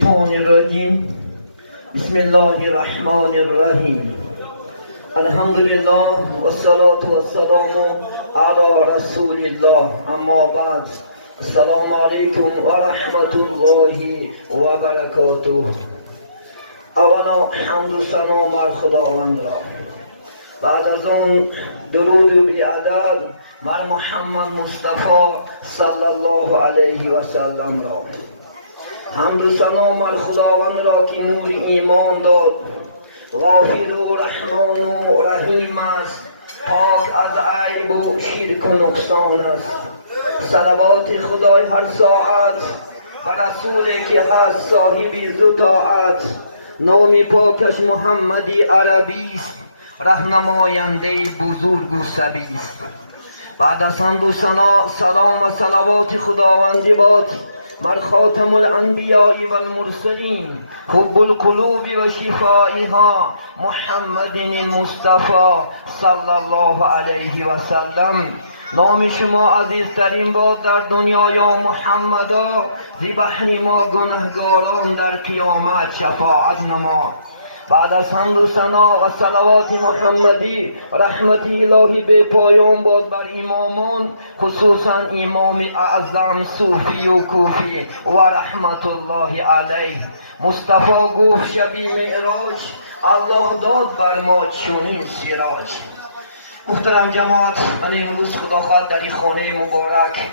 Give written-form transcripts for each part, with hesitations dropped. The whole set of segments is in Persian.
الشيطان الرجيم. بسم الله الرحمن الرحيم. الحمد لله والصلاة والسلام على رسول الله. اما بعد، السلام عليكم ورحمة الله وبركاته. اولا حمد و ثنا بر خداوند را، بعد از اون درود و بیعدد بر محمد مصطفی صلی الله علیه و سلم را. حمد و ثنا بر خداوند را که نور ایمان داد، غافر و رحمان و رحیم است، پاک از عیب و شرک و نقصان است. صلوات خدای هر ساعت بر رسولی که هست صاحب عزت و طاعت. نام پاکش محمدی عربی است، راهنماینده بزرگ و سبی است. بعد از حمد و ثنا، سلام و صلوات خداوندی باد بر خاتم الانبیاء و المرسلین، حب القلوب و شفائها، محمد المصطفى صلی الله علیه و سلم. نام شما عزیزترین باد در دنیا یا محمدا، زی بحر ما گنهگاران در قیامت شفاعت نما. بعد از حمد و ثنا و صلوات محمدی، رحمت الهی به پایان باد بر امامان، خصوصا امام اعظم صوفی و کوفی و رحمت الله علیه. مصطفی گفت شبی معراج، الله داد بر ما چنین سراج. محترم جماعت، من امروز خدا خواهد در این خانه مبارک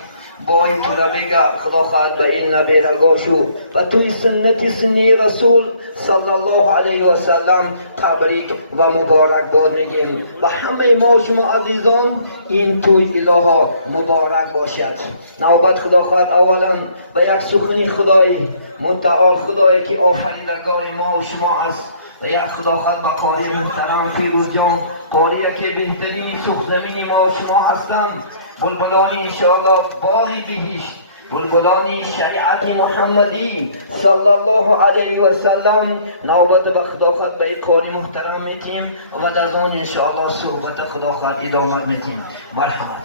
بای تو را بگه، خدا خواهد به این نبی رگاشو و توی سنت سنی رسول صلی الله علیه و سلم تبریک و مبارک باد میگیم و همه ما شما عزیزان این توی الها مبارک باشد. نوبت خدا خواهد اولا به یک سخنی خدای متعال، خدایی که آفریدگار ما و شما است، و یک خدا خواهد به قاری محترم فیروز جان، قاری که بهترین سخ زمین ما و شما هستند، بلبلان انشاءالله باغی بهشت، بلبلان شریعت محمدی صلی الله علیه و سلم. نوبت به خدا خواهد به این قاری محترم میتیم و در آن انشاءالله صحبت خدا خواهد ادامه میتیم. مرحمت.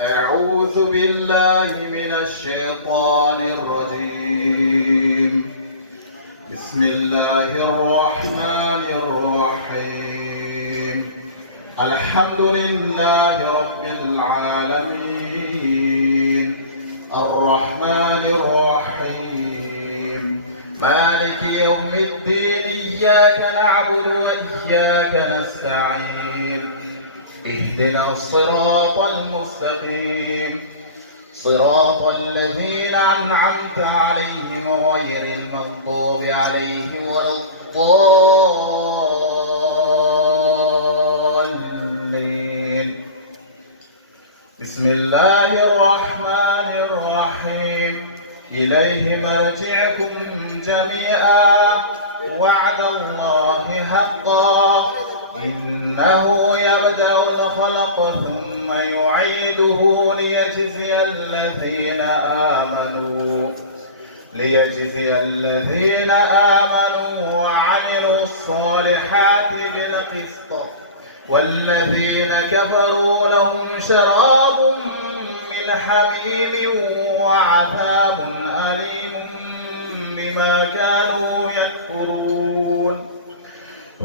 أعوذ بالله من الشيطان الرجيم. بسم الله الرحمن الرحيم. الحمد لله رب العالمين، الرحمن الرحيم، مالك يوم الدين. إياك نعبد وإياك نستعين. اهدنا الصراط المستقيم، صراط الذين أنعمت عليهم غير المغضوب عليهم ولا الضالين. بسم الله الرحمن الرحيم. إليه مرجعكم جميعا، وعد الله حقا. إنه يبدأ الخلق ثم يعيده ليجزي الذين آمنوا وعملوا الصالحات بالقسط، والذين كفروا لهم شراب من حميم وعذاب أليم بما كانوا يكفرون.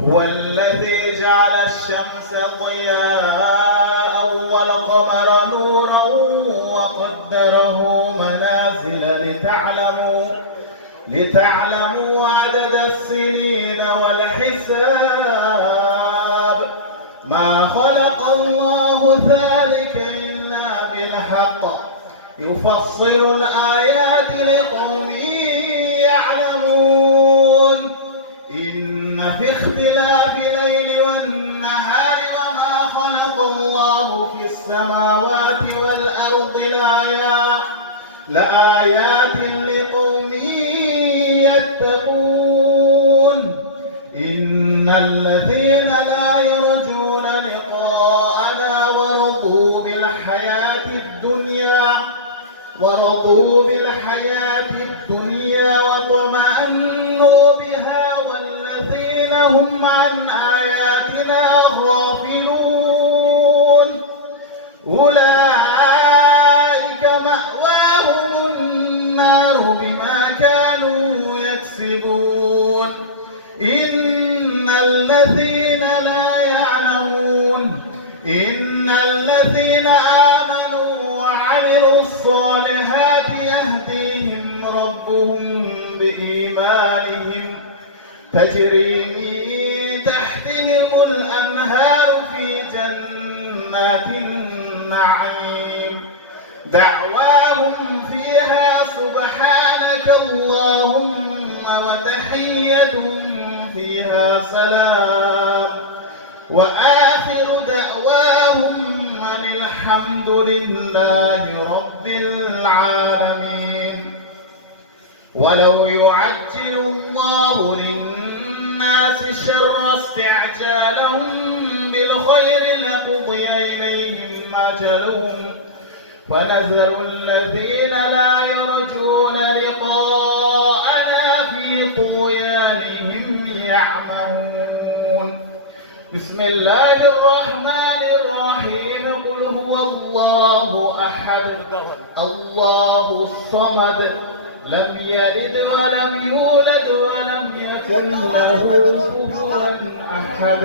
هو الذي جعل الشمس ضياء والقمر نورا وقدره منازل لتعلموا عدد السنين والحساب. ما خلق الله ذلك إلا بالحق، يفصل الآيات لقوم يعلمون. إن في اختلاف الليل والنهار وما خلق الله في السماوات والأرض لآيات لقوم يتقون. إن الذين لا يرجون لقاءنا ورضوا بالحياة الدنيا واطمأنوا بها، والذين هم عن آياتنا غافلون. أولئك مأواهم والذين آمنوا وعملوا الصالحات يهديهم ربهم بإيمانهم تجري من تحتهم الأنهار في جنات النعيم دعواهم فيها سبحانك اللهم وتحيتهم فيها سلام وآخر دعواهم أن الحمد لله رب العالمين. ولو يعجل الله للناس الشر استعجالهم بالخير لقضي إليهم أجلهم ونذر الذين لا يرجون لقاءنا في طغيانهم يعمهون. بسم الله الرحمن الرحيم. قل هو الله أحد الله الصمد لم يلد ولم يولد ولم يكن له كفوا أحد.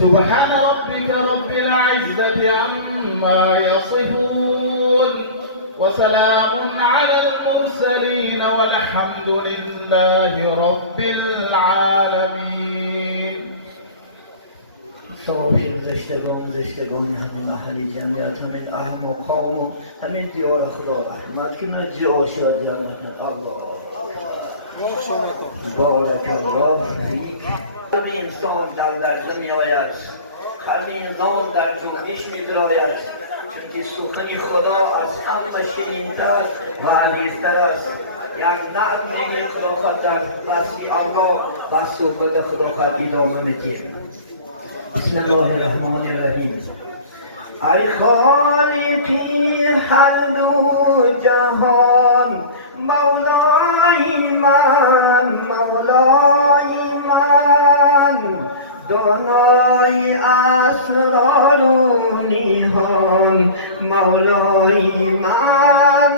سبحان ربك رب العزة عما يصفون وسلام على المرسلين والحمد لله رب العالمين. صافی زشتگان همین اهل جمعیت همین اهم و قوم و همین دیار خدا رحمت کنه جاش را جنت الله بارک الله فیک. قلب انسان در لرزه می آید، قلب انسان در جنبش می درآید، چون سخن خدا از همه شیرین‌تر و عزیزتر است. یعنی نعت میگیم خدا خود در وصف الله و صحبت خدا خود ادامه میدیم. بسم الله الرحمن الرحیم. ای خالقی هر دو جهان مولای من دانای اسرار و نیهان مولای من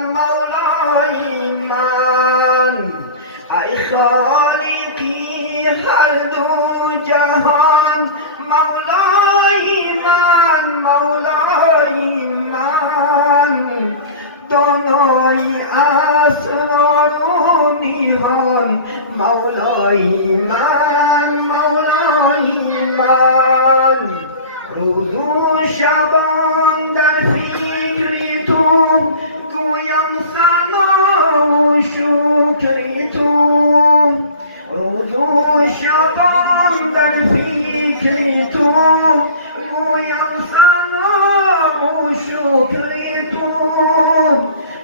ای خالقی هر دو جهان مولای من دانای اسرار و نیهان مولای من روز و شبان در فکر تو گویم ثنا و شکر تو. روز و شبان در فکر تو گویم ثنا و شکر تو.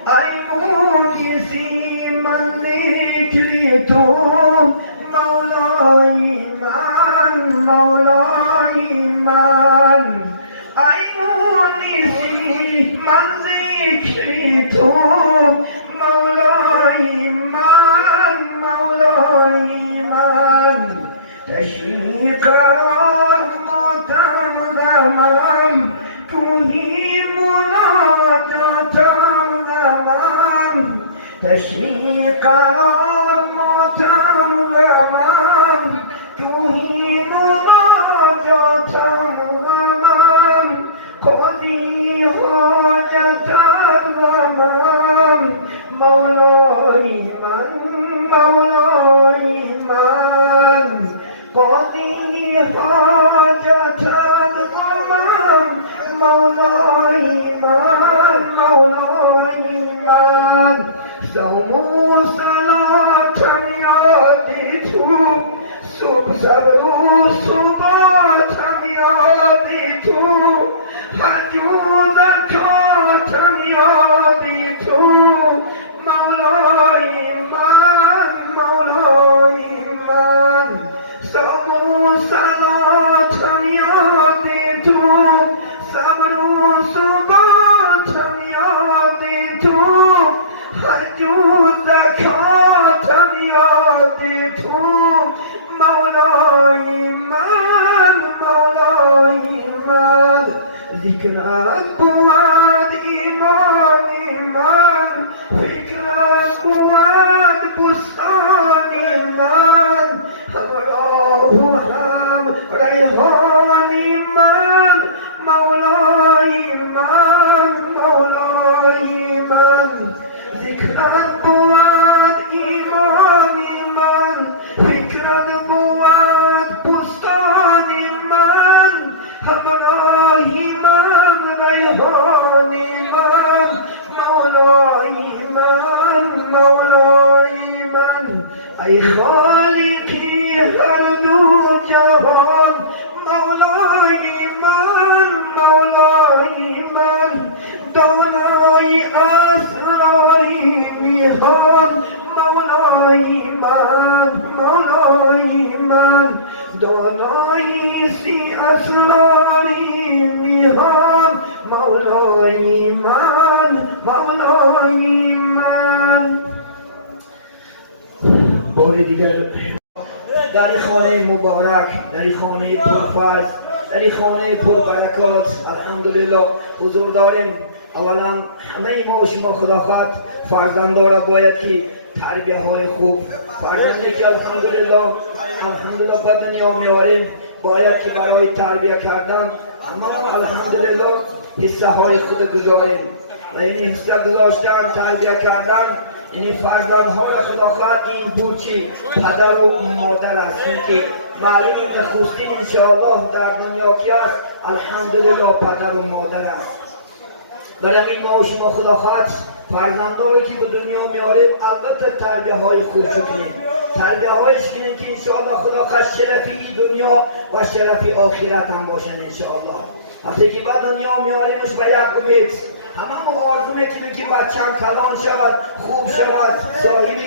ای مونسی من ذکر تو مولای من ای مونسی من ذکر تو مولای من تشریع قرار متمم توهی مناجاتم غمم تشریع قرار متمم توهی مناجاتم غمم قاضی حاجتم غمم مولای من قاضی حاجتم غمم مولای من صوم و صلاتم یاد تو صبر و ثباتم یاد تو حج و زکاتم یاد تو مولای من صوم و صلاتم یاد تو صبر و ثباتم یاد تو حج و زکاتم یاد تو مولای من ذکرت بود ایمان من فکرت بود بستان من همراه و هم ریحان من مولای من فکرت بود ایمانی من، فکرت بود بستانی من، همراهی من ریحانی من، مولایی من، مولایی من. ای خالقی هر دو جهان، مولای من، مولای من، دانای اسراری میهان، مولای من، مولای من، دانای سی اسراری میهان، مولای من، مولای من. بار دیگر در این خانه مبارک، در این خانه پرفضل، در این خانه پربرکات الحمدلله حضور داریم. اولا همه ما و شما خداخواد فرزندان را باید که تربیه های خوب، فرزندی که الحمدلله به دنیا میاریم باید که برای تربیه کردن همه الحمدلله حصه های خود گذاریم و این حصه گذاشتن تربیه کردن این فرزندها را خداخواد این بود چی پدر و مادر است که معلوم نخستین انشاءالله در دنیا کی است الحمدلله پدر و مادر است. برای این ما و شما خداخواد فرزندان که به دنیا میاریم البته تربیه های خوب کنیم، تربیه هایش کنیم که انشاءالله خداخواد شرف این دنیا و شرف آخرت هم باشن انشاءالله. وقتی که به دنیا میاریمش به یک امید همه ما آرزو میکنیم که بچه‌م کلان شود، خوب شود، صاحب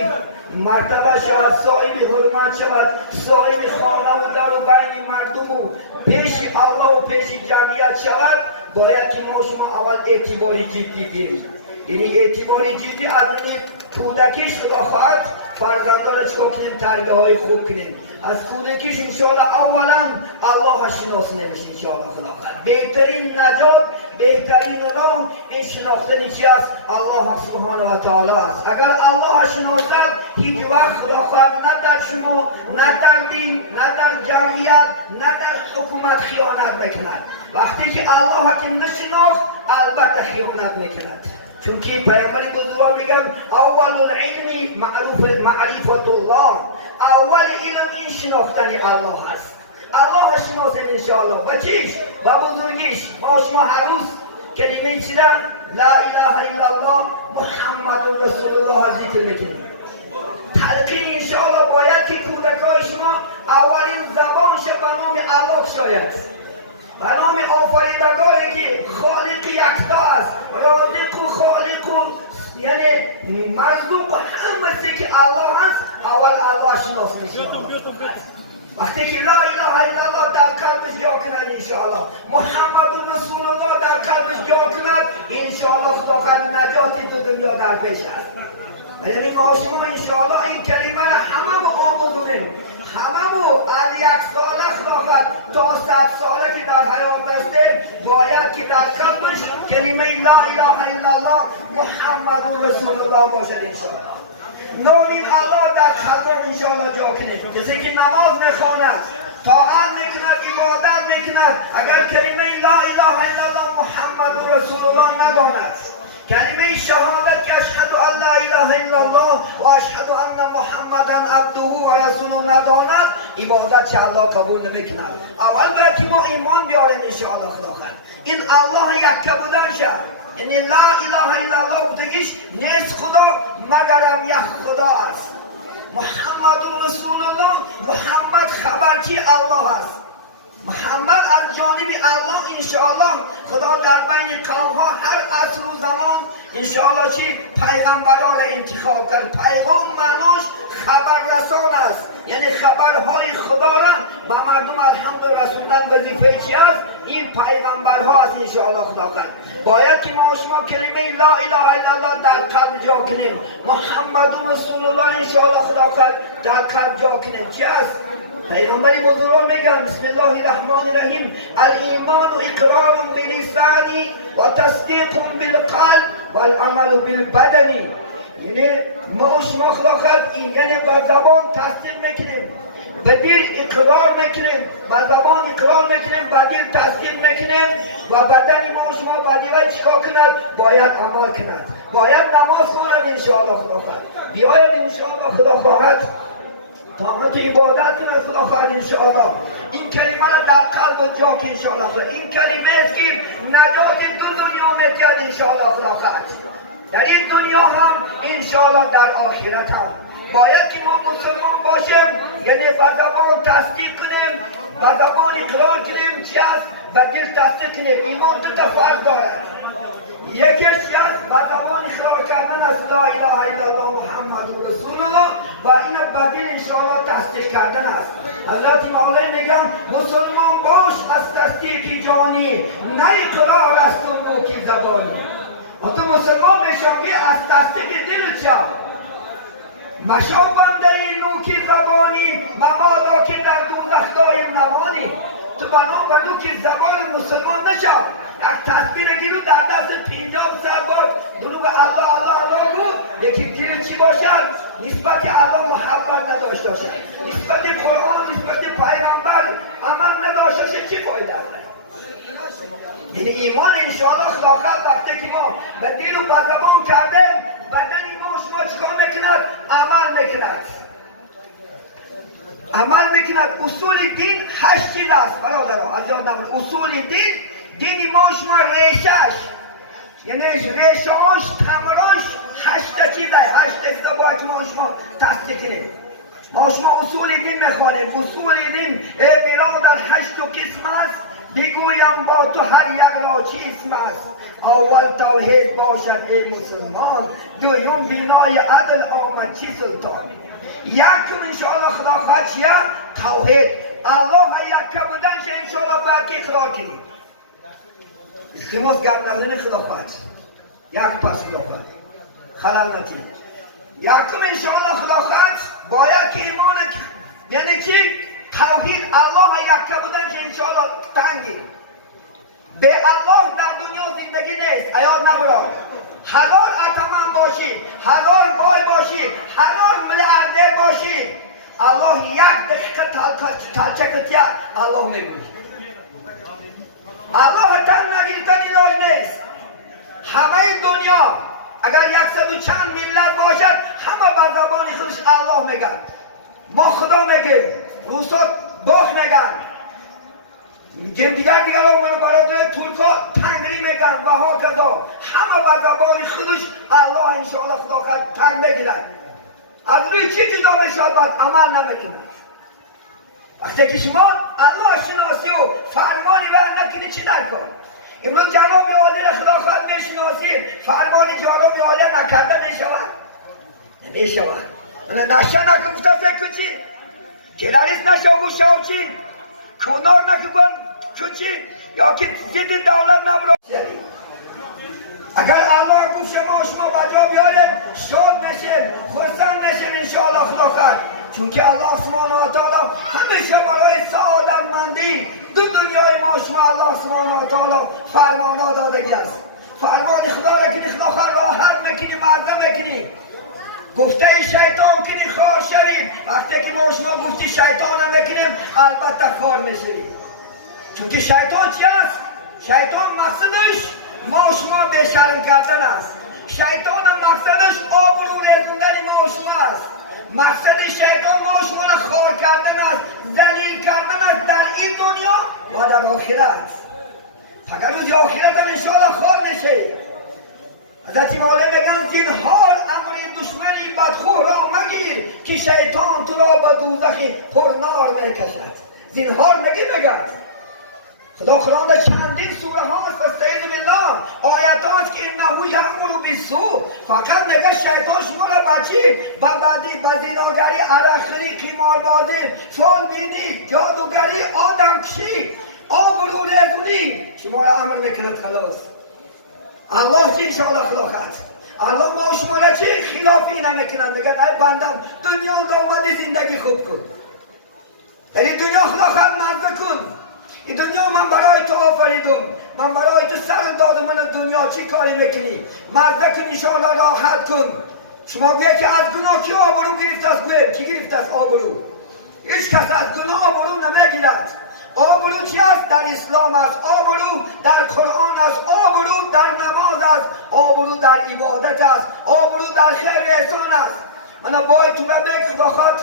مرتبه شود، صاحب حرمت شود، صاحب خانه و در و بین مردم و پیش الله و پیش جمعیت شود. باید که ما شما اول اعتباری جدی گیریم. یعنی اعتباری جدی از این کودکیش خداخواد فرزندان چکار کنیم تربیه های خوب کنیم. از کودکیش انشاءالله اولا الله شناسی نمیشه انشاءالله خداخواد. بهترین نجات، بهترین راه این شناختن چی است؟ الله سبحانه و تعالی است. اگر الله شناسد هیچ وقت خداخواد نه در شما، نه در دین، نه در جمعیت، نه در حکومت خیانت میکند. وقتی که الله که نشناخت البته خیانت میکند. چون که پیامبر بزرگوار میگن اول العلم معرفت الله، اول علم این شناختن الله است. الله شناسیم انشاءالله و چیش؟ و بزرگیش. ما شما هر روز کلمه چیدن لا اله الا الله محمد رسول الله ذکر میکنیم. تلقین انشاءالله باید که کودکان شما اولین زبانش به نام الله شاید، به نام آفریدگاری که خالق یکتا است، رازق و خالق و یعنی مرزوق و همه چیزی که الله است اول الله شناسیم. وقتی که لا اله الا الله در قلبش جا کند انشاءالله، محمد رسول الله در قلبش جا کند انشاءالله خداوند نجات دو دنیا در پیش است. یعنی ما شما انشاءالله این کلمه را همه ما آموزونیم، همه ما از 1 ساله خداوند تا 100 ساله که در حیات هستیم باید که در قلبش کلمه لا اله الا الله محمد رسول الله باشد انشاءالله. نامین الله در قلب انشاءالله جا کنیم. کسی که نماز نخواند، طاعت میکند، عبادت میکند، اگر کلمه لا اله الا الله محمد رسول الله نداند، کلمه شهادت که اشهد ان لا اله الا الله و اشهد ان محمدا عبده و رسوله نداند، عبادت چه الله قبول نمیکند. اول باید که ما ایمان بیاریم انشاءالله خداوند این الله یک بودن شد. یعنی لا اله الا الله بودگیش نیست خدا مگرم یک خدا است. محمد رسول الله، محمد خبرچی الله است. محمد از جانب الله انشاءالله خدا در بین قومها هر عصر و زمان انشاءالله چی پیغمبران را انتخاب کرد. پیغام معناش خبر رسان است، یعنی خبرهای خدا را به مردم الحمدلله رسوندن وظیفه چی است؟ این پیغمبرها است انشاءالله خدا کرد. باید که ما شما کلمه لا اله الا الله در قلب جا کنیم، محمد رسول الله انشاءالله خدا کرد در قلب جا کنیم. چی است؟ پیغمبری بزرگوار میگن بسم الله الرحمن الرحیم الایمان اقرار باللسان و تصدیق بالقلب و العمل بالبدن. یعنی ما شما خدا خد این یعنی با زبان تصدیق میکنیم، به دل اقرار میکنیم، به زبان اقرار میکنیم، به دل تصدیق میکنیم و بدن ما شما بدیوی چیکار کند؟ باید عمل کند، باید نماز خواند انشاءالله خدا خواهد، بیاید انشاءالله خدا خواهد طاعت عبادت کند خدا خواهد انشاءالله. این کلمه را در قلب و جا که انشاءالله خدا، این کلمه است که نجات دو دنیا میدهد انشاءالله خدا خواهد، در این دنیا هم انشاءالله در آخرت هم. باید که ما مسلمان باشیم، یعنی به زبان تصدیق کنیم، به زبان اقرار کنیم چی است، به دل تصدیق کنیم. ایمان دو تا فرض دارد، یکیش است به زبان اقرار کردن است لا اله الا الله محمد رسول الله و این به دل انشاءالله تصدیق کردن است. حضرت مولا میگن مسلمان باش از تصدیق جانی، نه اقرار است و نوکی زبانی. تو مسلمان میشم از تصدیق دل چه مشا بنده نوکی زبانی مبادا که در دوزخ دایم نمانی. تو بنا که زبان مسلمان نشم، یک تصویر گیرو در دست 50 بار دروغ الله الله الله بود، یکی دل چی باشد؟ نسبت الله محبت نداشته باشد، نسبت قرآن نسبت پیغمبر عمل نداشته باشد، چی فایده است؟ یعنی ایمان انشاءالله خلاقت وقتی که ما به دل و به زبان کردیم، بدن ما شما چیکار میکند؟ عمل میکند، عمل میکند. اصول دین 8 چیز است برادران، از یاد نبرید. اصول دین ما شما ریشش، یعنی ریشهاش تمراش 8 چیز است، 8 چیز باید ما شما تصدیق کنیم. ما شما اصول دین میخوانیم. اصول دین ای برادر 8 قسم است، بگویم با تو هر یک را چیست است. اول توحید باشد ای مسلمان، دویم بنای عدل آمد چی سلطان. یکم انشاءالله خدا خواهد چیه؟ توحید، الله یک بودنش انشاءالله باید که اقرار کنیم. اختماس گرد نزنی خدا خواهد، یک پس خدا خواهد خلال نتیم. یکم انشاءالله خدا خواهد باید که ایمان، یعنی چی؟ توحید، الله یک بودنش انشاءالله تنگی. به الله در دنیا زندگی نیست، ایاد نبراد. حلال اتمام باشی، حلال بای باشی، حلال ملیاردر باشی، الله یک دقیقه تلچکتیا الله میگوی. الله تن نگیرتن علاج نیست. همه دنیا اگر 100 و چند ملت باشد، همه به زبان خودش الله میگن. ما خدا میگیم، روسا باخ میگن، دیگر هم برادر ترکا تنگری میگن و ها کذا، همه به زبان خودش الله انشاءالله خدا خواهد تن بگیرن. از روی چی جدا بشود بعد عمل نمیکنن. وقتی که شما الله شناسی و فرمانی و نکنی چی نکن. امروز جناب عالی را خدا خواهد میشناسید، فرمانی جناب عالی نکرده میشود؟ نمیشود. نشه نکن گفته فکر چی؟ جلالیست نشه گوشه چی؟ کنار نکن چی؟ یا که زید دولت نبرو. اگر الله گفت شما بجا بیاریم، شاد نشیم، خرسند نشیم انشاءالله خدا خواهد. چون که الله سبحانه و تعالی همیشه برای سعادتمندی دو دنیای ما شما الله سبحانه و تعالی فرمانا دادگی است. فرمان خدا را کنی خدا خواهد راحت میکنی، معظم میکنی. گفته شیطان کنی خار شوید، وقتی که ما شما گفتی شیطان هم بکنیم البته خار میشوید. چون که شیطان چی است؟ شیطان مقصدش ما شما بشرم کردن است. شیطان مقصدش آبرو ریزوندن ما شما است. مقصد شیطان ما شما را خار کردن است، ذلیل کردن است در این دنیا و در آخرت. فقط روز آخرت هم انشاءالله خار میشه. حضرت مولا میگن زنهار امر دشمنی بدخو را مگیر که شیطان تو را به دوزخ پرنار میکشد. زنهار میگن خدا قرآن در چندین سوره هاست، استعیذ بالله، آیت هاست که انه یأمر بالسوء. فقط میگه شیطان شما را بچی به بدی، به زناگری، عرقخوری، قماربازی، فال بینی، جادوگری، آدم کشی، آبرو ریزونی شما را امر میکند. خلاص الله چی انشاءالله خدا خواهد. الله ما شما را چی خلاف اینا میکنند. میگن ای بندم دنیا اومدی زندگی خوب کن، در این دنیا خدا خواهد مزه کن. این دنیا من برای تو آفریدم، من برای تو سر دادم، من دنیا چی کاری میکنی؟ مزه کن انشاءالله، راحت کن. شما بیا که از گناه کی آبرو گرفته است؟ گویم چی گرفته است آبرو؟ هیچ کس از گناه آبرو نمیگیرد. آبرو چی است؟ در اسلام است. آبرو در قرآن است. آبرو در نماز است. آبرو در عبادت است. آبرو در خیر احسان است. من باید تو ببک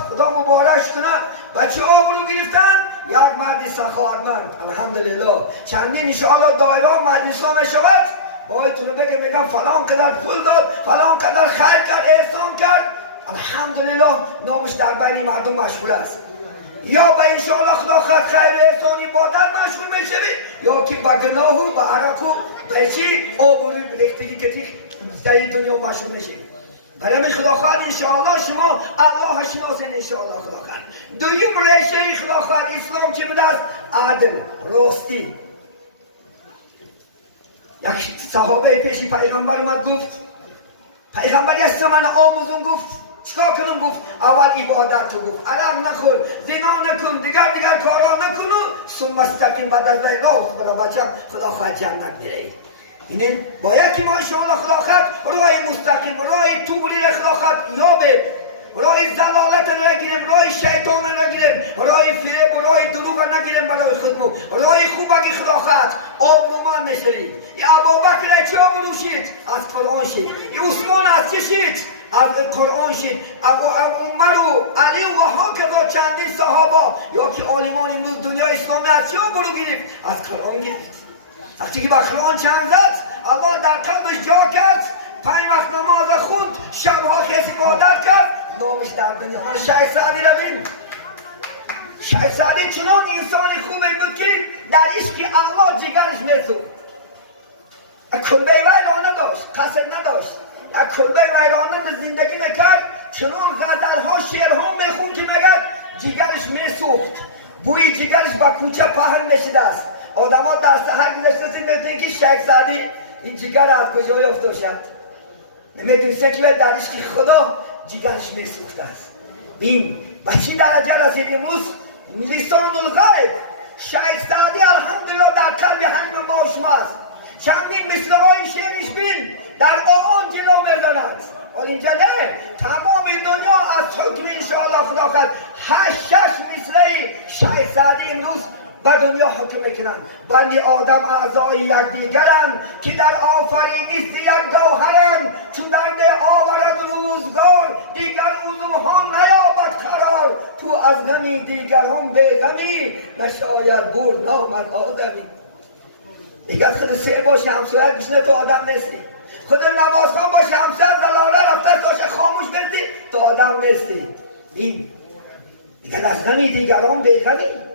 خدا مبارک کنه بچه آبرو گرفتن یک مرد سخاوتمند الحمدلله چندین انشاءالله دایره مجلس ها میشود باید تو بگه میگم فلان قدر پول داد فلان قدر خیر کرد احسان کرد الحمدلله نامش در بین مردم مشغول است یا به انشاءالله خدا خیر احسان عبادت مشغول میشوی یا که به گناه و به عرق و به چی آبرو ریختگی کتی در این دنیا مشغول میشوی برای خداخواد انشاءالله شما الله شناسین انشاءالله خداخواد دویم ریشه خداخواد اسلام چی بود است؟ عدل راستی یک صحابه پیش پیغمبر اومد گفت پیغمبری است من آموزون گفت چیکار کنم گفت اول عبادت رو گفت عرق نخور زنا نکن دیگر کارا نکن و ثم استقیم بعد از راه برای بچم خداخواد جنت میره اینه باید که ما انشاءالله خداخواد راه مستقیم راه توبری خداخواد یابیم راه زلالت نگیریم راه شیطان نگیریم راه فریب و راه دروغ نگیریم برای خودمون راه خوب اگه خداخواد آبرومان میشویم این ابوبکر چی آبرو شید؟ از قرآن شید این عثمان از چی شید؟ از قرآن شید عمر و علی و ها که چندین صحابه یا که عالمان امروز دنیا اسلامی از چی آبرو گرفت؟ از قرآن گرفت وقتی که به قرآن چنگ زد الله در قلبش جا کرد 5 وقت نماز خوند شبها خیس عبادت کرد نامش در دنیا شیخ سعدی رو بین شیخ سعدی چنان انسان خوبی بود که در عشق الله جگرش میسوخت کلبه ویرانه داشت قصر نداشت یک کلبه ویرانه زندگی میکرد چنان غزلها شعرها میخوند که مگر جگرش میسوخت بوی جگرش با کوچه پهن میشده است آدم ها در سحر گذشته میدونید که شیخ سعدی این جگر از کجای افتاد شد نمیدونید که در عشق خدا جگرش میسوخته است بین به چی درجه رسید امروز لسان الغیب شیخ سعدی الحمدلله در قلب همه ما شما است چندین مثلهای شعرش بین در آن جلو میزند ولی اینجا نه تمام دنیا از حکم انشاءالله خدا خواهد 8 مثله شیخ سعدی امروز به دنیا حکم میکنند بنی آدم اعضای یکدیگرند که در آفرینش یک گوهرند چو درد آورد روزگار دیگر عضوها نیابد قرار تو از غمی دیگران به غمی نشاید برد نامد آدمی دیگر خود سه باشی همسایت بشنه تو آدم نیستی خود نمازخوان باشی همسایت زلاله رفته تاشه خاموش بستی تو آدم نیستی این دیگر از غمی دیگران به غمی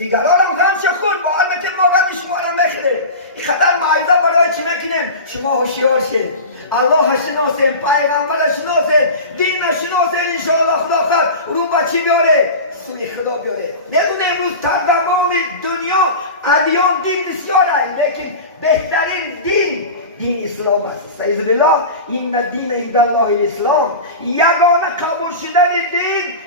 دیگران هم غم شخور با علمت ما غم شما را بخره این خطر معایزه برای چی نکنیم شما هوشیار شید الله شناسیم پیغمبر شناسیم دین شناسیم انشاءالله خدا خواهد رو با چی بیاره سوی خدا بیاره میدونه امروز در تمام دنیا ادیان دین بسیار هست لیکن بهترین دین اسلام است استعیذ بالله این دین عند الله الاسلام یگانه قبول شدن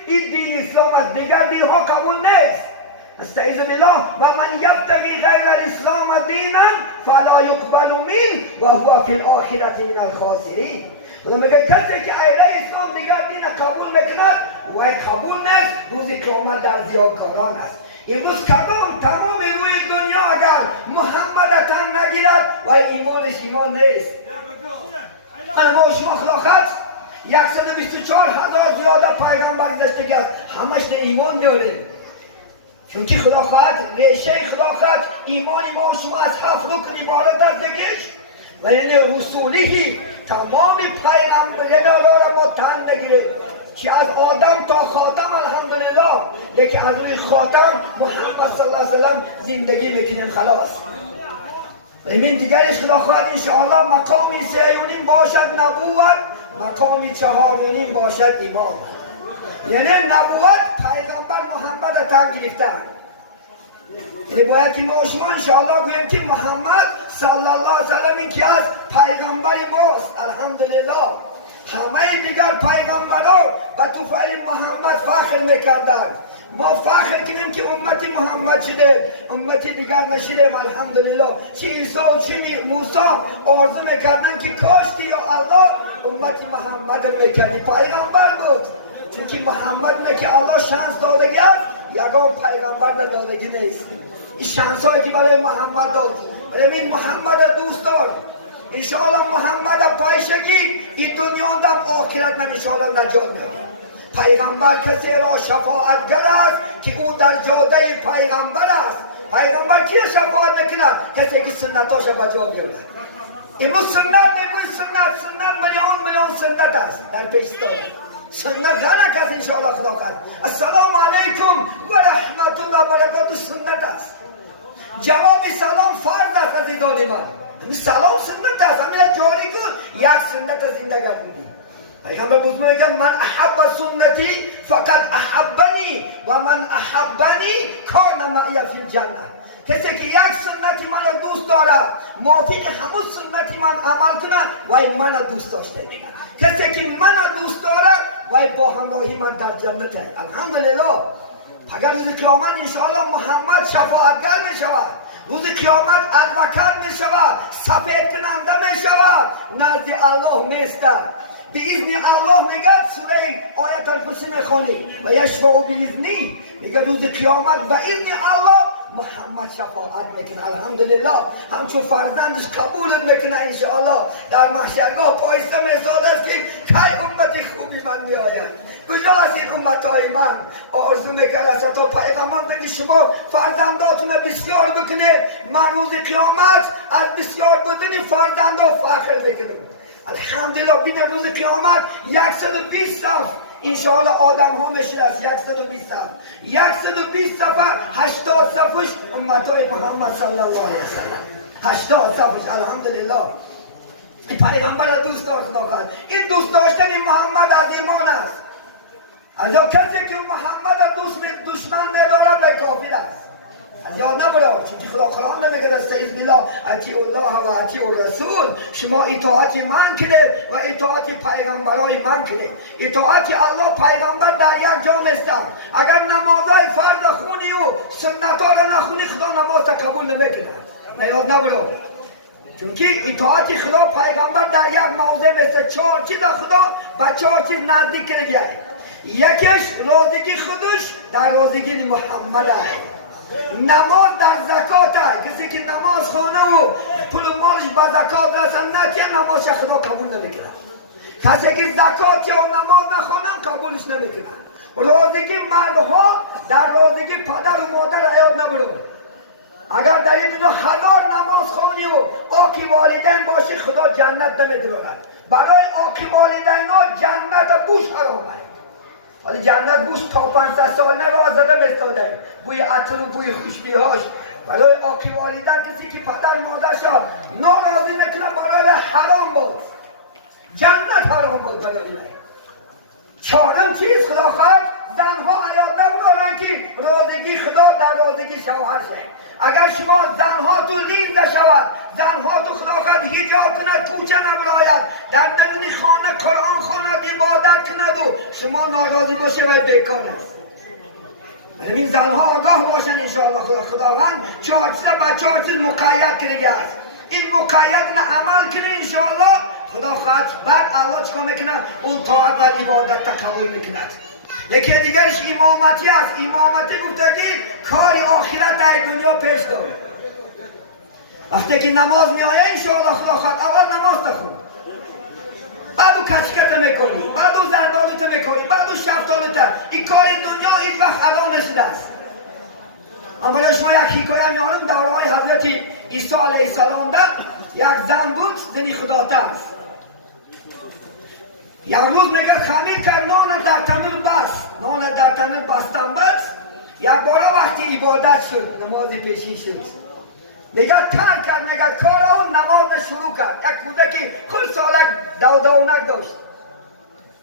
این دین اسلام است دیگر دین ها قبول نیست استعیذ بالله و من یبتغی غیر الاسلام دینا فلا یقبل منه و هو فی الاخره من الخاسرین و میگه کسی که غیر اسلام دیگر دین قبول میکند و قبول نیست روز قیامت در زیانکاران است امروز کدام تمام روی دنیا اگر محمد تن نگیرد و ایمانش ایمان نیست ما شما خلاقت 124,000 زیاده پیغمبر گذشته است همش نه ایمان داره چون که خدا خواهد ریشه خدا خواهد ایمان ما شما از 7 رکن عبارت از یکیش و این رسولی تمام پیغمبران را ما تن نگیره که از آدم تا خاتم الحمدلله لیکن از روی خاتم محمد صلی الله علیه وسلم زندگی میکنیم خلاص و این دیگرش خدا خواهد انشاءالله مقام 3 باشد نبوت مقام 4 باشد ایمان یعنی نبوت پیغمبر محمد تن گرفتن یعنی باید که ما شما انشاءالله گویم که محمد صلی الله علیه وسلم این که از پیغمبر ماست الحمدلله همه دیگر پیغمبران به طفیل محمد فخر میکردند ما فخر کنیم که امت محمد شدیم امت دیگر نشدیم الحمدلله چه عیسی و چه موسی آرزو میکردن که کاشتی یا الله امت محمد میکردی پیغمبر بود چون که محمد نه که الله شانس دادگی است محشرگاه پیغمبر ندادگی نیست. این شانسایی که برای محمد داد، برای این محمد دوست دار. انشاءالله محمد پایشگی این دنیا هم آخرت من انشاءالله نجات می‌دهد. پیغمبر کسی را شفاعتگر است که او در جاده پیغمبر است. پیغمبر کی شفاعت نکنه؟ کسی که سنتاش بجا بیاره. امروز سنت نگوی سنت میلیون سنت است در پیشتان. سنت زنک است انشاءالله خدا کرد. السلام علیکم و رحمت الله و برکاته سنت است. جواب سلام فرض است عزیزان من. سلام سنت است. همین جاری کن یک سنت زندگی بودی. پیغمبر بزرگ میگه من احب سنتی فقط احبنی و من احبنی کان معی فی الجنه. کسی که یک سنتی من دوست داره موافق همون سنتی من عمل کنه و من دوست داشته میگه. کسی که من دوست داره و با همراهی من در جنته. الحمدلله. اگر روز قیامت انشاءالله محمد شفاعتگر می شود، روز قیامت ادوکر می شود، سفید کننده می شود، نزد الله میسته. به اذن الله میگه سوره آیت الکرسی میخونی و یشفع باذنی، میگه روز قیامت و اذن الله محمد شفاعت میکنه. الحمدلله. همچون فرزندش قبول میکنه انشاءالله. در محشرگاه پایسته میساد است که کی امت خوبی من میآید. کجا از این امتهای من آرزو میکنه تا پیغمبر که شما فرزنداتون بسیار بکنه، من روز قیامت از بسیار بودن فرزندا فخر میکنم. الحمدلله. بین روز قیامت 120 صف انشاءالله آدم ها میشنست. 120 صفحه 80 صفحش امتای محمد صلی الله علیه وسلم. 80 صفحش. الحمدلله. این پیغمبر دوست داشت خدا کرد. این دوست داشتن محمد از ایمان است. از کسی که محمد دشمن ندارد به کافر است. از یاد نبرد. چون خدا قرآن میگه استعیذ بالله اطیعوا الله و اطیعوا الرسول. شما اطاعت من کنید و اطاعت پیغمبرای من کنید. اطاعت الله پیغمبر در یک جا نیستند. اگر نمازهای فرض خونی و سنت ها را نخونی خدا نماز قبول نمیکنه. یاد نبرد. چون که اطاعت خدا پیغمبر در یک موضع نیست. 4 چیز خدا و 4 چیز نزدیک کرده. یکیش رازگی خودش در رازگی محمد است. نماز در زکات است. کسی که نماز خونه و پول مالش به زکات رسن نتیه نماز خدا قبول نمیکنه. کسی که زکات یا نماز نخوانم قبولش نمیکنه. رازگی مردها در رازگی پدر و مادر حیات نبرد. اگر در این دنیا 1000 نماز خوانی و آقی والدین باشی خدا جنت نمیدارد. برای آقی والدین ها جنت بوش حرام است. حالا جنت بوش تا 500 سال نه راه زده میستاده. بوی عطر و بوی خوشبیهاش. برای آقی والدین کسی که پدر مادر شد ناراضی میکنه برای حرام بود. جنت حرام بود برای این. 4م چیز خدا خواهد زنها حیات نبودن که رازگی خدا در رازگی شوهر شد. اگر شما زنها تو لیز نشود، زنها تو خدا خواهد حجاب کند، کوچه نبراید، در درون خانه قرآن خواند، عبادت کند و شما ناراضی باشه و بیکار است. این زنها آگاه باشن انشاءالله. خداوند 4 چیز با 4 چیز مقید کرده است. این مقید عمل کنه انشاءالله خدا خواهد بعد الله چکا میکنه اون طاعت و عبادت تقبل میکند. یکی دیگرش امامتی است. امامتی گفتگی کاری آخرت در دنیا پیش داره. وقتی که نماز میآید انشاءالله خدا خواهد اول نماز تخون، بعدو کچکت میکنی، بعدو زردالوت میکنی، بعدو شفتالوت. این کار دنیا هیچ وقت ادا نشده است. اما برای شما یک حکایه میارم. دورهای حضرت عیسی علیه السلام در یک زن بود، زنی خداته است. یک روز میگه خمیر کرد، نان در تنور بست. نان در تنور بستن بعد یک بارا وقتی عبادت شد، نماز پیشین شد، میگه ترک کرد، میگه کار اون نماز شروع کرد. یک کودک خود سالک دونک داشت.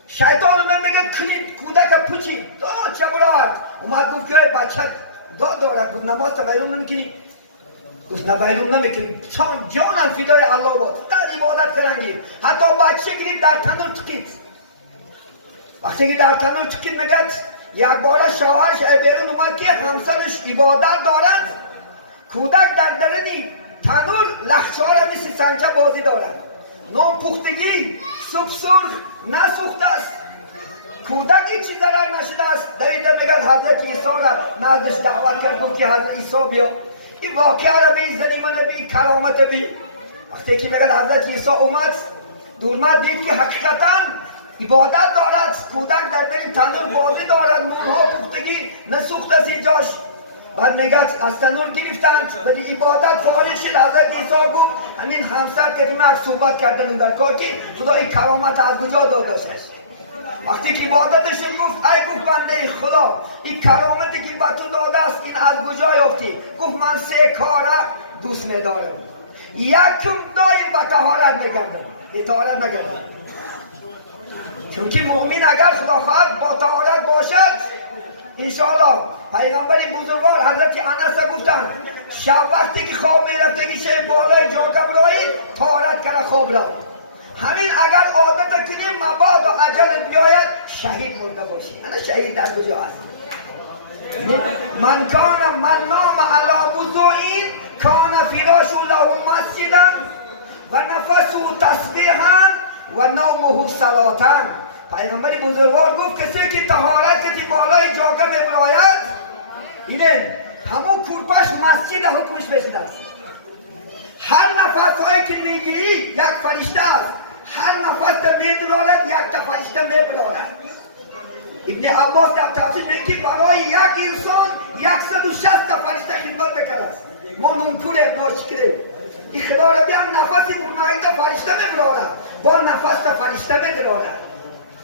شیطان میگه کنید کودک پوچی تو چه برات اومد گفت که بچه دارد گفت نماز تا بیرون نمیکنی؟ گفت نه بیرون نمیکنی. چون جانم فدای الله بود در عبادت فرنگید. حتی بچه گیرید در تنور چکید. وقتی که در تنور چکید میگه یک بار شوهرش بیرون اومد که همسرش عبادت دارد، کودک در درونی تنور لخچه‌ها را مثل سنچه بازی دارد، نو پختگی سوپ سرخ نسوخته است، کودک این چیز ضرر نشده است. دویده میگه حضرت عیسی را نزد که حضرت عیسی بیا این واقعه را بزنیم و نبی کرامت بی وقتی که بگد حضرت عیسی اومد دورمد دید که حقیقتا عبادت دارد کودک در دل تنور بازی دارد نونها پختگی نسوخت از اینجاش بعد نگت از تنور گرفتند به عبادت فارغ شد حضرت عیسی گفت همین همسر که دیمه صحبت کردن در کار که خدا این کرامت از کجا داده است وقتی که عبادتش گفت ای گفت بنده خدا این کرامتی که به تو داده است این از کجا یافتی گفت من 3 کاره دوست می‌دارم یکم دایم به طهارت بگردم اطهارت بگردم چون که مؤمن اگر خدا خواهد با طهارت باشد انشاءالله پیغمبر بزرگوار حضرت انس گفتند شب وقتی که خواب میرفته که بالای جاگمرایی طهارت کنه خواب را همین اگر عادت کنیم مبادا اجل بیاید شهید مرده باشی انا شهید در کجا هست من نام علی وضوئین کان فراشو له مسجدا و نفسه تسبیحا و نومه صلاتا پیغمبر بزرگوار گفت کسی که طهارت کتی بالای جاگه میبراید اینه همون کورپاش مسجد حکمش بشده است هر نفس هایی که میگیری یک فرشته است هر نفس تا میدرارد یک تا فرشته میبرارد ابن عباس در تفسیر میگه که برای یک انسان 160 تا فرشته خدمت بکند ما منکور ناشکره این خدا را بیان نفسی گناهی تا فرشته میبرارد با نفس تا فرشته میبرارد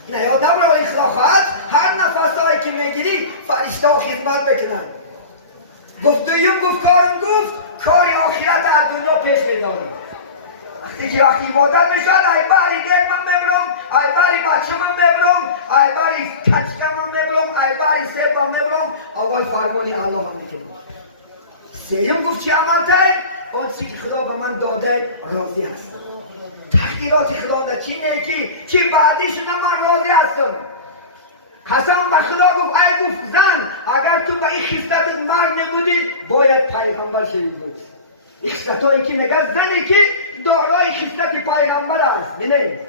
نه یاده برای خدا خواهد هر نفس هایی که میگیری فرشته ها خدمت بکنند گفت دویم گفت کارم گفت کاری آخرت از دنیا پیش میدارم وقتی که وقتی عبادت میشد ای باری دیگ من میبرم ای باری بچه من میبرم ای باری کچکه من میبرم ای باری سیب من میبرم آقای فرمانی الله هم میکنم سیم گفت چی عمل تایی؟ اون چی که خدا به من داده راضی هستم تخییرات خدا در چی نیکی چی بعدیش نه من راضی هستم قسم به خدا گفت ای گفت زن اگر تو به این خصلت مرد نبودی باید پیغمبر شوید بود این خصلت هایی که نگه زنی که دارای خصلت پیغمبر است بینید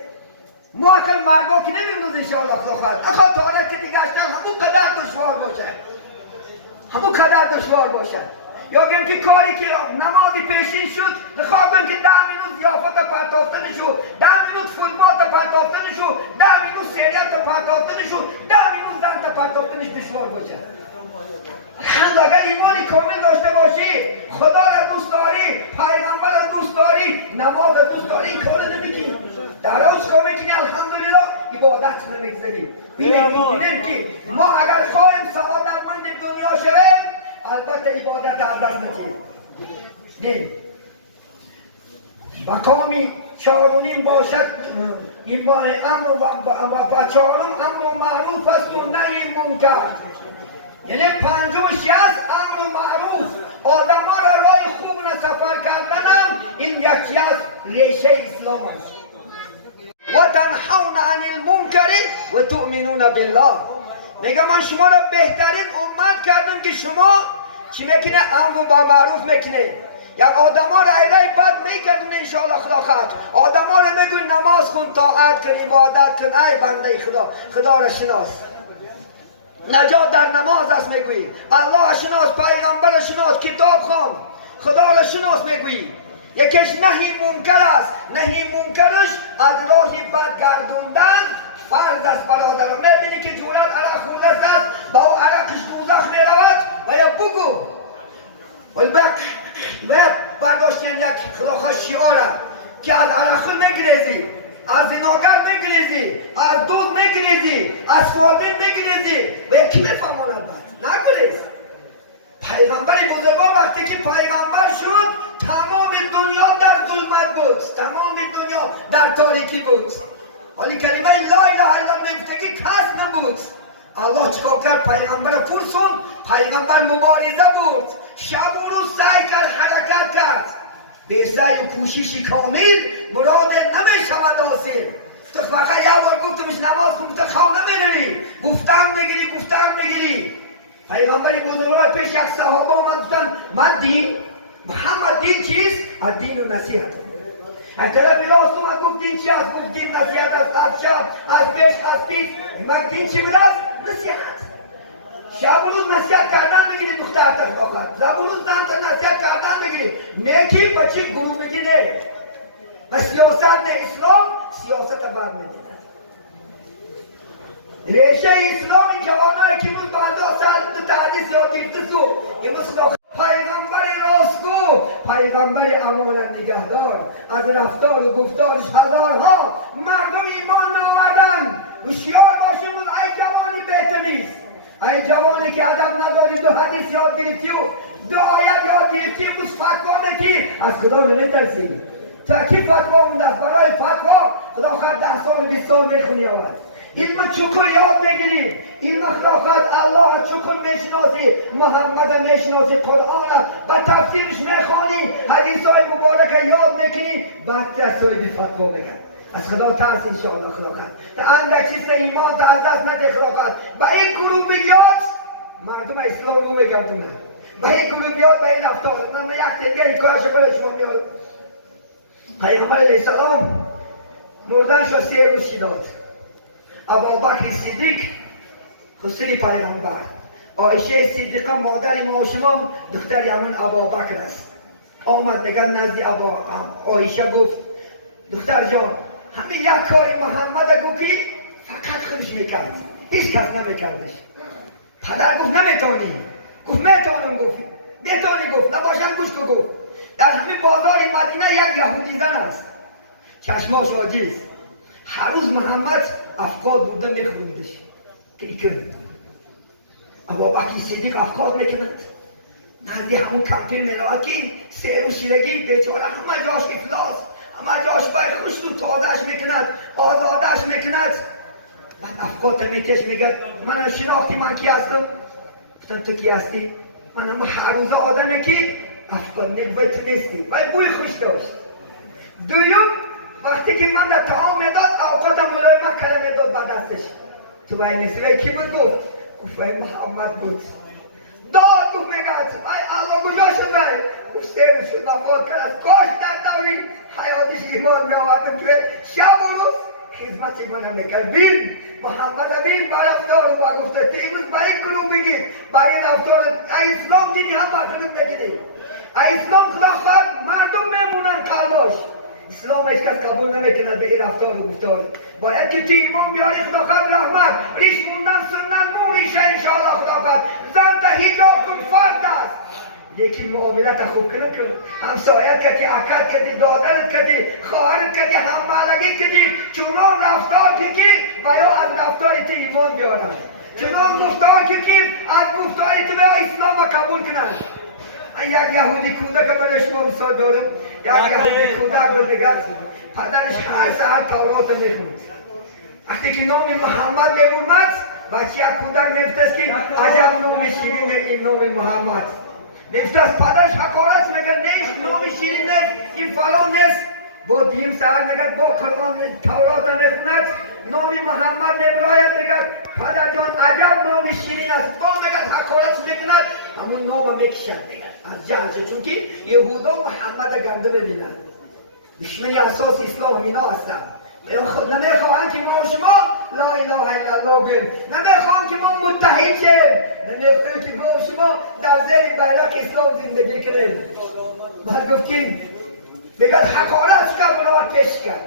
ما اصلا مردا که نمیمروز انشاءالله خدا خواهد اخواه تارک که دیگه اشتر همون قدر دشوار باشه همون قدر دشوار باشه یا گم که کاری که نمازی پیشین شد نخواهد که 10 مینوت زیافت پرتافتن شد 10 مینوت فوتبال تا پرتافتن شد 10 مینوت سریال تا پرتافتن شد 10 مینوت زن تا پرتافتنش دشوار باشه خند اگر ایمانی کامل داشته باشی خدا را دوست داری پیغمبر را دوست داری نماز را دوست داری این کار نمیکنی در روز کامل کنی الحمدلله عبادت نمیگذاری میبینیم که ما اگر خواهیم سعادتمند دنیا شویم البته عبادت از دست نتیم نه مقامی 4.5 باشد این با امر و 4 امر معروف است و نهی منکر یعنی 5 و 6 امر معروف آدم ها را راه خوب سفر کردنم این یکی از ریشه اسلام است و تنحون عن المنکر و تؤمنون بالله میگه من شما را بهترین امت کردم که شما چی میکنه امر با معروف میکنه یک آدم ها را ایره بد میکردن انشاءالله خدا خواهد آدم ها را میگوی نماز کن طاعت کن عبادت کن ای بنده خدا را شناس نجات در نماز است میگویی الله شناس پیغمبر را شناس کتاب خوان خدا را شناس میگویی یکیش نهی منکر است نهی منکرش از راه بد گردوندن فرض است برادر میبینی که جورت عرق خولست است با او عرقش دوزخ میرود و یا بگو و برداشتیم یک خلاخ شیاره که از عرق میگریزی از زناگر میگریزی از دود میگریزی از سوالین میگریزی و یکی میفهماند باید نگریز پیغمبر بزرگوار وقتی که پیغمبر شد تمام دنیا در ظلمت بود تمام دنیا در تاریکی بود ولی کلمه لا اله الا الله نگفته کس نبود الله چکار کرد پیغمبر پرسون پیغمبر مبارزه بود شب و روز سعی کرد حرکت کرد به سعی و کوشش کامل مراد نمیشود حاصل تو فقط یه بار گفتمش نماز گفته خواه نمیدونی گفتن میگیری پیغمبر بزرگوار پیش یک صحابه آمد گفتن من دین محمد دین چیست؟ از دین و نصیحت از طرف راست اومد گفت دین چی است؟ گفت دین نصیحت است از شب از پیش از پیش دین چی بود است؟ نصیحت شب و روز نصیحت کردن بگیری دختر تخلاقت، شب و روز زن تا نصیحت کردن بگیری. نیکی بچه گروه بگیره و سیاست نه اسلام سیاست برمی‌داره. ریشه اسلام جوانایی که امروز بعد از سال تحدیث یا تیرتسو امروز پیغمبر راستگو، پیغمبر امانت نگهدار، از رفتار و گفتارش هزارها مردم ایمان نآوردن. هوشیار باشیم ای جوانی بهتریست، ای جوانی که ادب نداری، دو حدیث یاد گرفتی و دو آیت یاد گرفتی، امروز فتوا میگی، از خدا نمیترسی. تا کی فتوا مونده است؟ برای فتوا خدا خواهد 10 سال 20 سال میخونی آورد. علم چکر یاد میگیری، علم اخلاقات الله چکر میشناسی، محمد میشناسی، قرآن با تفسیرش میخوانی، حدیثای مبارک یاد میکنی، بعد دستای بی فتوا میگن. از خدا ترس انشاءالله اخلاقات. تا اندک چیز ایمان تا از دست نده اخلاقات. با این گروه بیاد مردم اسلام رو میگردونن. با این گروه بیاد با این رفتار. من یک دیگه این کارش برای شما میارم. پیغمبر علیه السلام مردن شد 3 روز داد. ابوبکر صدیق خسری پیغمبر، عایشه صدیقه مادر ما و شما دختر همون ابوبکر است. آمد نگه نزد عایشه گفت دختر جان همه یک کاری محمد گفتی فقط خودش میکرد، هیچ کس نمیکردش. پدر گفت نمیتونی، گفت میتونم، گفت میتونی، گفت نباشم گوش کو. گفت در همه بازار مدینه یک یهودی زن است، چشماش عاجز، هر روز محمد افکار بوده میخوندش کلیکه. ابوبکر صدیق افکار میکند نزدی همون کمپین میرود که 3 روز شیرگی بیچاره همه جاش افلاس، همه جاش باید خوش رو تازهش میکند، آزادش میکند. بعد افکار میکش میگه من شناختی من کی هستم؟ گفتن تو کی هستی؟ من همه هر روز آدمی که افکار نگوی تو نیستی، باید بوی خوش داشت. دویم وقتی که من در طعام میداد اوقاتم ملایمت کلمه میداد با دستش. تو باید نیستی کی بود؟ گفت وای محمد بود. داد گفت میگد وای الله کجا شد وای؟ گفت 3 روز شد نفاق کرد، کاش در دوری حیاتش ایمان میآوردم توی شب و روز خدمت منم میکرد. بین محمد بین با رفتار و با گفته تی امروز با این گروه بگید، با این رفتار اسلام دینی هم برخنت بگیدید. اسلام خدا خواهد مردم میمونن قلباش. اسلام هیچ کس قبول نمیکند به این رفتار و گفتار. باید که تی ایمان بیاری خدا خواهد رحمت، ریش موندن سنن مون ریشه انشاءالله خدا خواهد. زن تا حجاب کن فرد است، لیکن معاملت خوب کنن کن، همسایت کردی، اکد کردی، دادرت کردی، خواهرت کردی، هممالگی کردی، چونان رفتار که و یا از رفتار تی ایمان بیارن، چونان گفتار که از گفتار تو بیا اسلام قبول کنن. یک یهودی کودک برش مثال دارم، یک یهودی کودک رو نگرد پدرش هر ساعت تورات میخوند. وقتی که نام محمد اومد بچه یک کودک میفتست که عجب نام شیرین این نام محمد. میفتست پدرش حقارت میگه نیست نام شیرین نیست این فلان نیست. با دیم سهر میگه با قرآن تورات میخوند نام محمد نبراید میگه پدر جان عجب نام شیرین است. با میگه حقارت میگند همون نام میکشد میگه از جهلش، چون که یهودا محمد گنده میبینن. دشمن اساس اسلام اینا هستن. نمیخواهند که ما و شما لا اله الا الله بگیم، نمیخواهند که ما متحد شیم، نمیخواهند که ما و شما در زیر بیرق اسلام زندگی کنیم. بعد گفتیم بگید حقارت کرد گناه پیش کرد.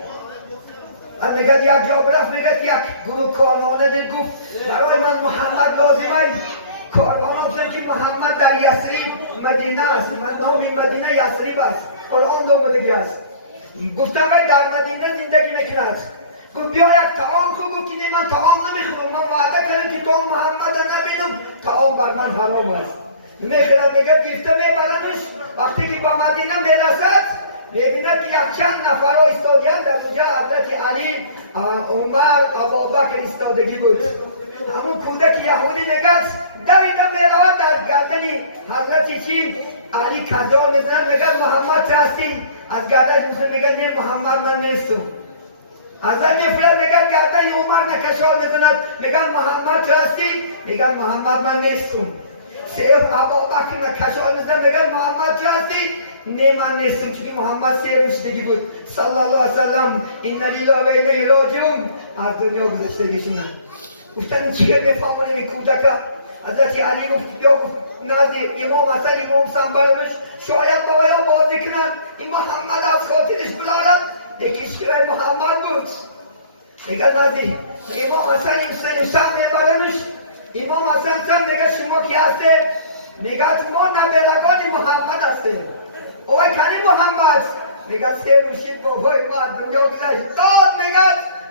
بعد میگد یک جا برفت میگد یک گروه کارمانه دید گفت برای من محمد لازمه. کاروان آفتن که محمد در یثریب مدینه است، من نام مدینه یثریب است، قرآن دومدگی است. گفتم ولی در مدینه زندگی نکند. گفت بیا یک طعام خو. گفت که من طعام نمیخورم، من وعده کردم که تو محمد نبینم، طعام بر من حرام است. میخورم میگه گفته میبرمش. وقتی که با مدینه میرسد میبیند یک چند نفر ایستادیان، در اونجا حضرت علی، عمر، ابوبکر ایستادگی بود. همون کودک یهودی نگست دویده میرود در گردن حضرت چی علی کجا میزنن میگه محمد هستی؟ از گردنش میگه نه محمد من نیستم. حضرت میفرد میگه گردن عمر نکشار میزند میگه محمد هستی؟ میگه محمد من نیستم. صرف ابوبکر نکشار میزند میگه محمد هستی؟ نه من نیستم، چون محمد 3 روز دیگه بود صلی الله علیه وسلم. این لیلا و الیه راجعون از دنیا گذشتگیشونه. گفتن چیه بفهمونم این کودک حضرت علی گفت نزد امام حسن امام حسن برمش شاید باید بازی کنن این محمد از خاطرش بلارم یکیش که محمد بود میگه نزد امام حسن حسین میبرمش امام حسن سن میگه شما کی هسته میگه ما نبرگان محمد هستیم او کنی محمد میگه سه روشی بابای ما دنیا گذشت داد میگه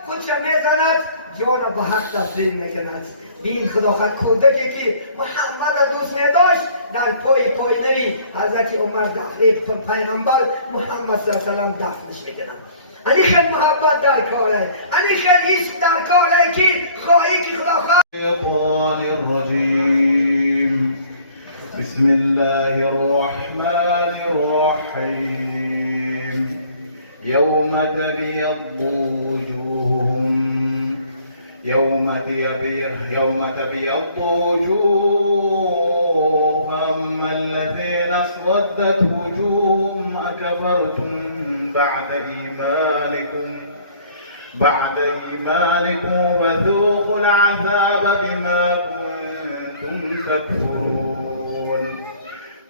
خودش میزند جان به حق تسلیم میکند این خدا خد کودکی که محمد دوست نداشت در پای نمی حضرت عمر دخلیق پیغمبر محمد صلی اللہ علیہ وسلم دفنش میکنن انی خیلی محبت در کاره انی خیلی عشق در کاره که خواهی که خدا خواهد الشيطان الرجيم بسم الله الرحمن الرحيم يوم تبيض وجوههم يوم تبيض وجوه فأما الذين اسودت وجوههم أكفرتم بعد إيمانكم فذوقوا العذاب بما كنتم تكفرون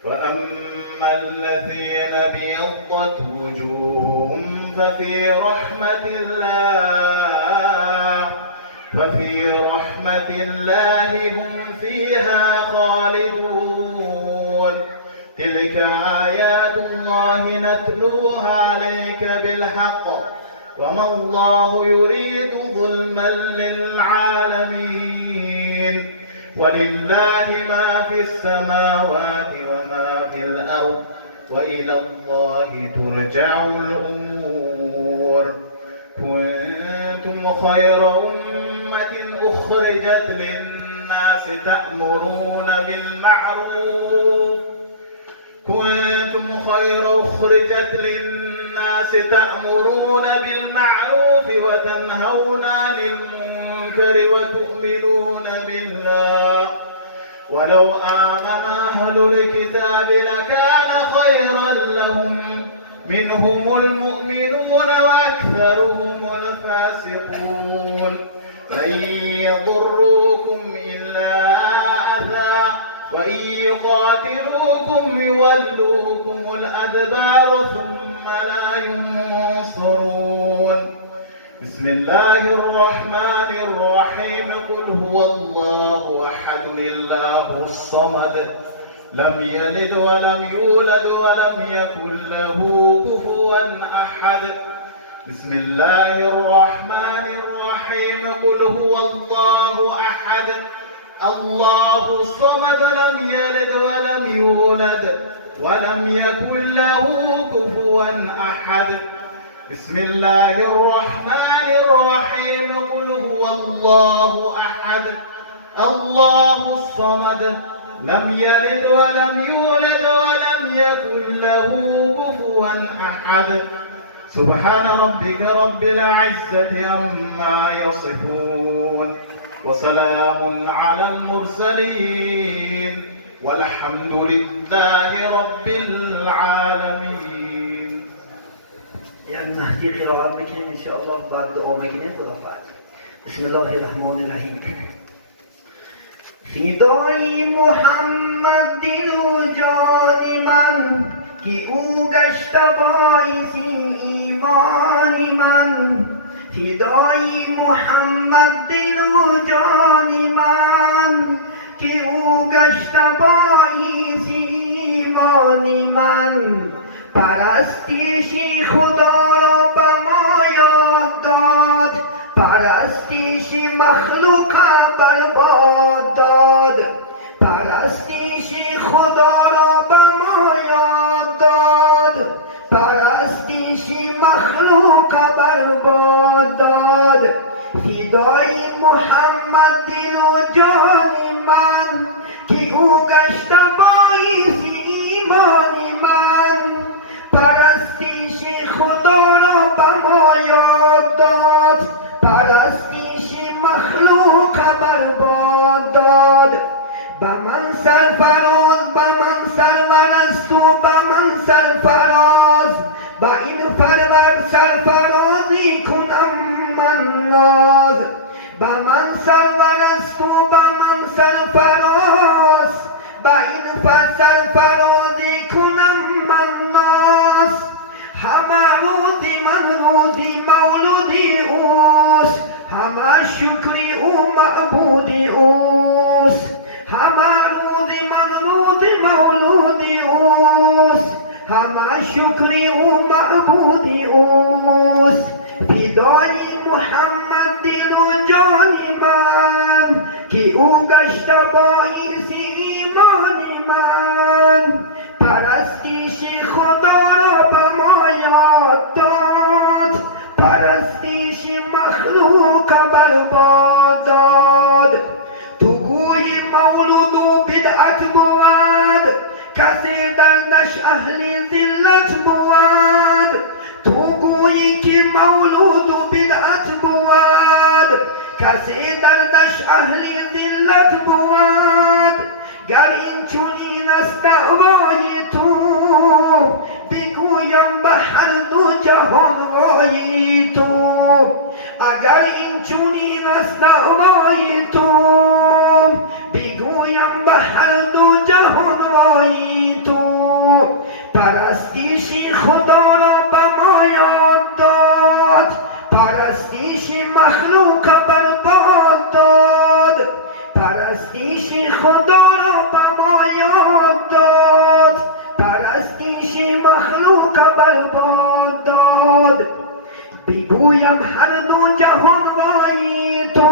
فأما الذين ابيضت وجوههم ففي رحمة الله هم فيها خالدون تلك آيات الله نتلوها عليك بالحق وما الله يريد ظلما للعالمين ولله ما في السماوات وما في الأرض وإلى الله ترجع الأمور كنتم خير أمة أخرجت للناس تأمرون بالمعروف وتنهون عن المنكر وتؤمنون بالله ولو آمن أهل الكتاب لكان خيرا لهم منهم المؤمنون وأكثرهم الفاسقون لن يضروكم إلا أذى وإن يقاتلوكم يولوكم الأدبار ثم لا ينصرون بسم الله الرحمن الرحيم قل هو الله أحد الله الصمد لم يلد ولم يولد ولم يكن له كفوا أحد بسم الله الرحمن الرحيم قل هو الله أحد الله الصمد لم يلد ولم يولد ولم يكن له كفوا أحد بسم الله الرحمن الرحيم قل هو الله أحد الله الصمد لم يلد ولم يولد ولم يكن له كفوا أحد سبحان ربك رب العزة عما يصفون وسلام على المرسلين والحمد لله رب العالمين. يعني نحكي قراءات مكين إن شاء الله بعد دعاء مكين خلافات. بسم الله الرحمن الرحيم. فدای محمد دل و جان من که او گشته باعث ایمان من فدای محمد دل و جان من که او گشته باعث ایمان من پرستش خدا را به ما یاد داد پرستش مخلوق برباد داد پرستش خدا را به ما یاد داد پرستش مخلوق برباد داد فدای محمد دل و جان من که او گشته باعث ایمان من پرستش خدا را به ما یاد داد پرستش مخلوق برباد داد به من سرفراز به من سرورست و به من سرفراز با این فرور سرفرازی کنم من ناز با من سرورست و با من سرفراز، با این سرفرازی کنم من ناز. همه روزی من روزی مولودی اوست، همه شکری او معبودی اوست. همه روزی من روزی مولودی اوست، همه شکری او معبودی اوست. فدای محمد دل و جانی من، که او گشته باعث ایمانی من. پرستیش خدا را به ما یاد داد، پرستیش مخلوق برباد داد. تو گوی مولود و بدعت بود، کسی درش اهل ذلت بود. تو گویی که مولود و بدعت بود، کسی دردش اهل ذلت بود. گر این چنین است دعوای تو، بگویم به هر دو جهان وای تو. اگر این چنین است دعوای تو، بگویم به هر دو جهان وای تو. پرستیش خدا را به ما یاد داد، پرستیش مخلوق برباد داد. پرستیش خدا را به ما یاد داد، پرستیش مخلوق برباد داد. بگویم هر دو جهان وای تو،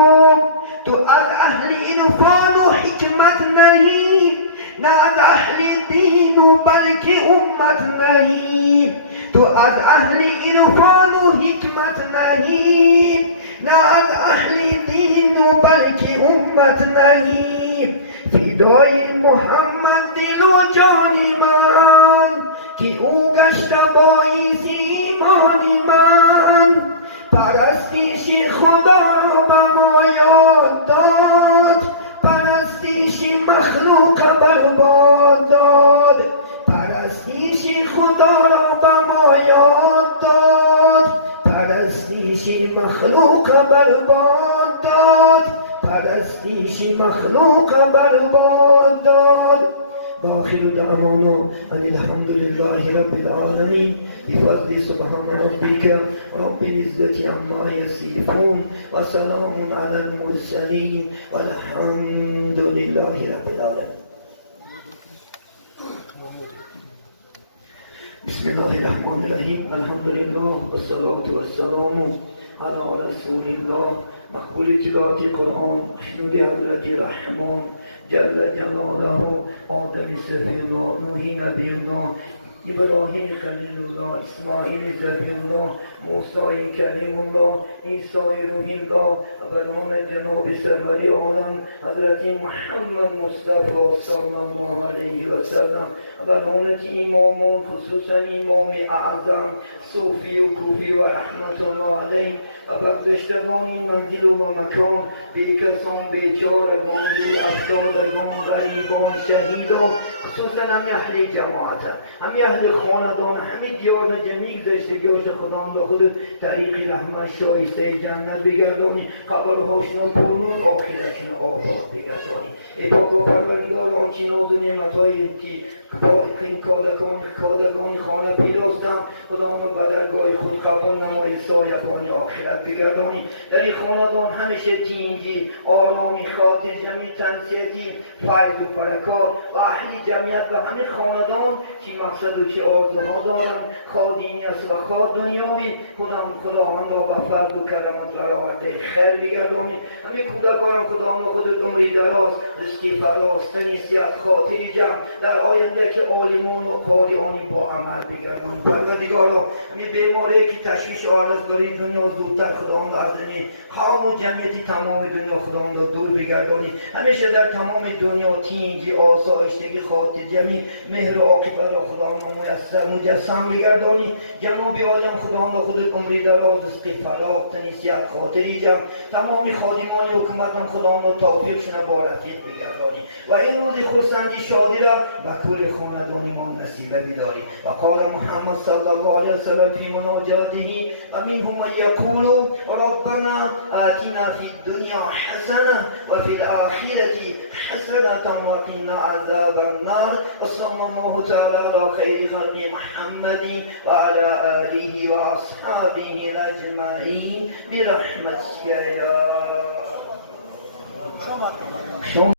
تو از اهل عرفان و حکمت نهی، نه از اهل دین و بلکه امت نهی. تو از اهل عرفان و حکمت نهی، نه از اهل دین و بلکه امت نهی. فدای محمد دل و جانی من، که او گشته باعث ایمانی من. پرستیش خدا را به ما یاد داد، پرستیش مخلوق برباد داد. پرستیش خدا را به ما یاد داد، پرستیش مخلوق برباد داد. پرستیش مخلوق برباد داد. وآخر دعوانا ان الحمد لله رب العالمين بفضل سبحان ربك رب العزة عما يصفون وسلام على المرسلين والحمد لله رب العالمين. بسم الله الرحمن الرحيم. الحمد لله والصلاة والسلام على رسول الله. مقبول تلاوت قرآن، خشنود حضرت رحمان جل جلاله، آدم سفینا، نوح نبینا، ابراهیم خلیل الله، اسماعیل ذبیح الله، موسی کلیم الله، عیسی روح الله، ابران جناب سرور عالم حضرت محمد مصطفی صلی الله علیه و سلم، ابران امامان خصوصا امام اعظم صوفی و کوفی و رحمت الله علیه، ابرگشتگان این منزل و مکان، بیکسان بیچارگان دور افتادگان غریبان شهیدان، خصوصا همی اهل جماعت، همی اهل خاندان، همه دیار جمیع گذشتگیات خدا به خود طریق رحمت شایسته جنت بگردانی، قبرهاشون پرنور آخرتشون آباد بگردانی. ای پاک و پروردگار آنچه ناز و نعمتهایی که این کادکان خانه پیداستم، خداوند به درگاه خود قبول نمای سایبان آخرت بگردانی. در این خاندان همیشه تینگی، آرامی، خاطر، جمعی تنسیتی، فیض و برکات و اهل جمعیت و همین خاندان چی مقصد و چی آرزوها دارند، خواه دینی است و خواه دنیاوی، خداوند را به فضل و کرامت و رحمت خیر بگردانی. همین کودکان خداوند خود عمری دراز، رزقی فراز، تنیسیت، خاطر جمع در آینده که عالمان و قاریانی با عمل بگردانی. پروردگارا می بیماری که تشویش آرز برای دنیا زودتر خداوند از این قوم و جمعیت تمام دنیا خداوند دور بگردانی. همیشه در تمام دنیا تینگی آسایشتگی خاطر جمعی مهر و عاقبت را خدا میسر مجسم بگردانی. جناب عالم خدا خودت عمری دراز رزق فراغ تنیسیت خاطری جمع تمام خادمان حکومت هم خدا توفیق شنا با رفیق بگردانی و این روز خرسندی شادی را به کل خاندانی ما نصیبه بداری. و قال محمد صلی الله علیه وسلم فی مناجاته و منهم من یقول ربنا آتنا فی الدنیا حسنه و فی الاخره حسنه و قنا عذاب النار. صلی الله تعالی علی خیر خلق محمد و علی آله و اصحابه اجمعین برحمتک یا